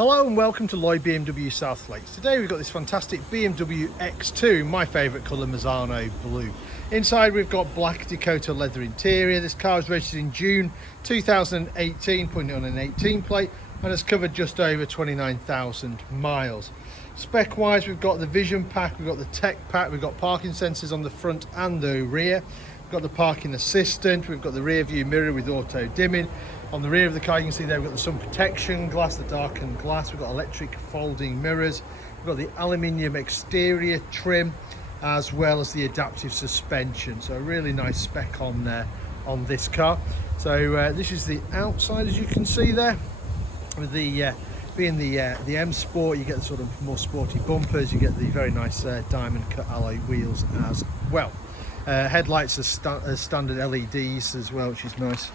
Hello and welcome to Lloyd BMW South Lakes. Today we've got this fantastic BMW X2, my favourite colour, Misano Blue. Inside we've got Black Dakota leather interior. This car was registered in June 2018, putting it on an 18 plate, and has covered just over 29,000 miles. Spec wise, we've got the vision pack, we've got the tech pack, we've got parking sensors on the front and the rear. We've got the parking assistant, we've got the rear view mirror with auto dimming. On the rear of the car you can see there we've got the sun protection glass, the darkened glass, we've got electric folding mirrors, we've got the aluminium exterior trim as well as the adaptive suspension. So a really nice spec on there on this car. So this is the outside, as you can see there, with the being the M Sport, you get the sort of more sporty bumpers, you get the very nice diamond cut alloy wheels as well. Headlights are standard LEDs as well, which is nice.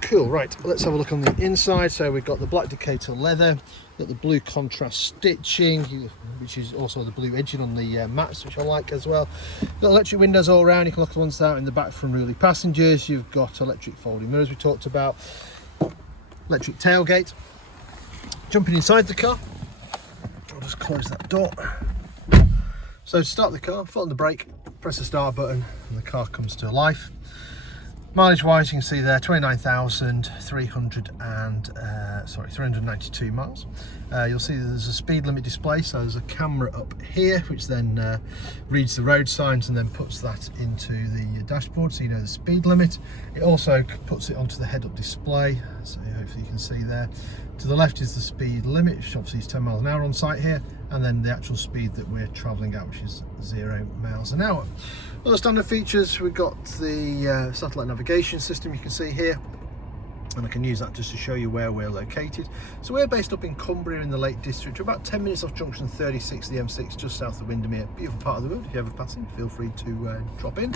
Cool, right, let's have a look on the inside. So we've got the Black Dakota leather, got the blue contrast stitching, which is also the blue edging on the mats, which I like as well. Got electric windows all around, you can lock the ones out in the back for unruly passengers. You've got electric folding mirrors we talked about, electric tailgate. Jumping inside the car, I'll just close that door. So to start the car, foot on the brake, press the start button and the car comes to life. Mileage wise, you can see there 392 miles. You'll see there's a speed limit display, so there's a camera up here which then reads the road signs and then puts that into the dashboard so you know the speed limit. It also puts it onto the head-up display, so hopefully you can see there. To the left is the speed limit, which obviously is 10 miles an hour on site here, and then the actual speed that we're travelling at, which is 0 miles an hour. Other standard features, we've got the satellite navigation system you can see here, and I can use that just to show you where we're located. So we're based up in Cumbria in the Lake District. We're about 10 minutes off junction 36, the M6, just south of Windermere. Beautiful part of the world. If you're ever passing, feel free to drop in.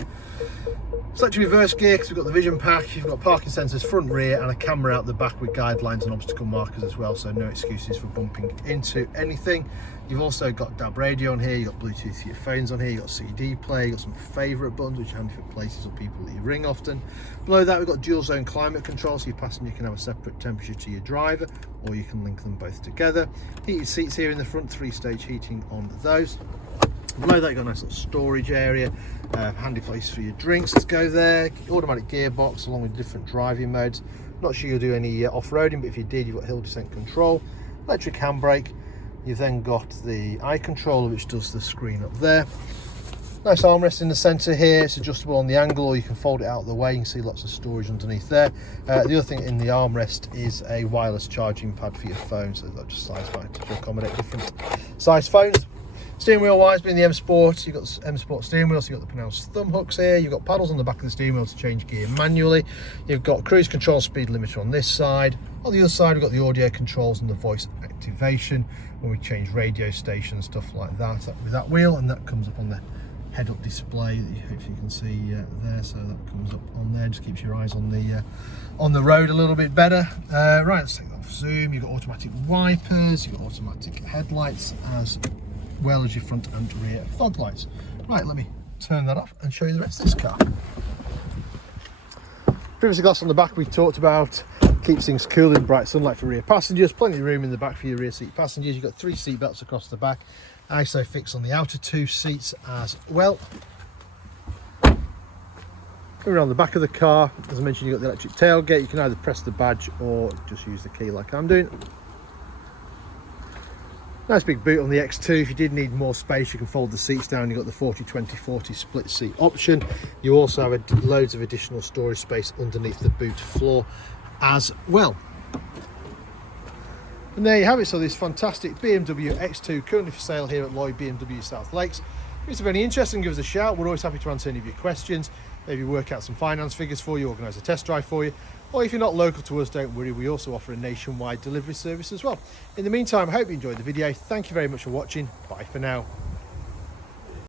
Select reverse gear because we've got the vision pack, you've got parking sensors front, rear, and a camera out the back with guidelines and obstacle markers as well, so no excuses for bumping into anything. You've also got DAB radio on here, you've got Bluetooth for your phones on here, you've got CD player, you've got some favourite buttons which are handy for places or people that you ring often. Below that we've got dual zone climate control, so your passenger can have a separate temperature to your driver, or you can link them both together. Heated seats here in the front, 3-stage heating on those. Below that you've got a nice little storage area, handy place for your drinks to go there, automatic gearbox along with different driving modes. Not sure you'll do any off-roading, but if you did, you've got hill descent control, electric handbrake. You've then got the eye controller which does the screen up there. Nice armrest in the centre here, it's adjustable on the angle or you can fold it out of the way, you can see lots of storage underneath there. The other thing in the armrest is a wireless charging pad for your phone, so that just slides back to accommodate different size phones. Steering wheel wise, being the M Sport, you've got the M Sport steering wheel, so you've got the pronounced thumb hooks here, you've got paddles on the back of the steering wheel to change gear manually, you've got cruise control speed limiter on this side. On the other side we've got the audio controls and the voice activation when we change radio station, stuff like that with that wheel, and that comes up on the head-up display that hopefully you can see there, so that comes up on there, just keeps your eyes on the road a little bit better. Right, let's take that off zoom. You've got automatic wipers, you've got automatic headlights as well as your front and rear fog lights. Right, let me turn that off and show you the rest of this car. Privacy glass on the back we talked about, keeps things cool in bright sunlight for rear passengers, plenty of room in the back for your rear seat passengers. You've got 3 seat belts across the back, ISOFIX on the outer 2 seats as well. Around the back of the car, as I mentioned, you've got the electric tailgate. You can either press the badge or just use the key like I'm doing. Nice big boot on the X2. If you did need more space, you can fold the seats down. You've got the 40-20-40 split seat option. You also have loads of additional storage space underneath the boot floor as well. And there you have it. So this fantastic BMW X2 currently for sale here at Lloyd BMW South Lakes. If it's of any interest, then give us a shout. We're always happy to answer any of your questions, maybe work out some finance figures for you, organise a test drive for you. Or if you're not local to us, don't worry, we also offer a nationwide delivery service as well. In the meantime, I hope you enjoyed the video. Thank you very much for watching. Bye for now.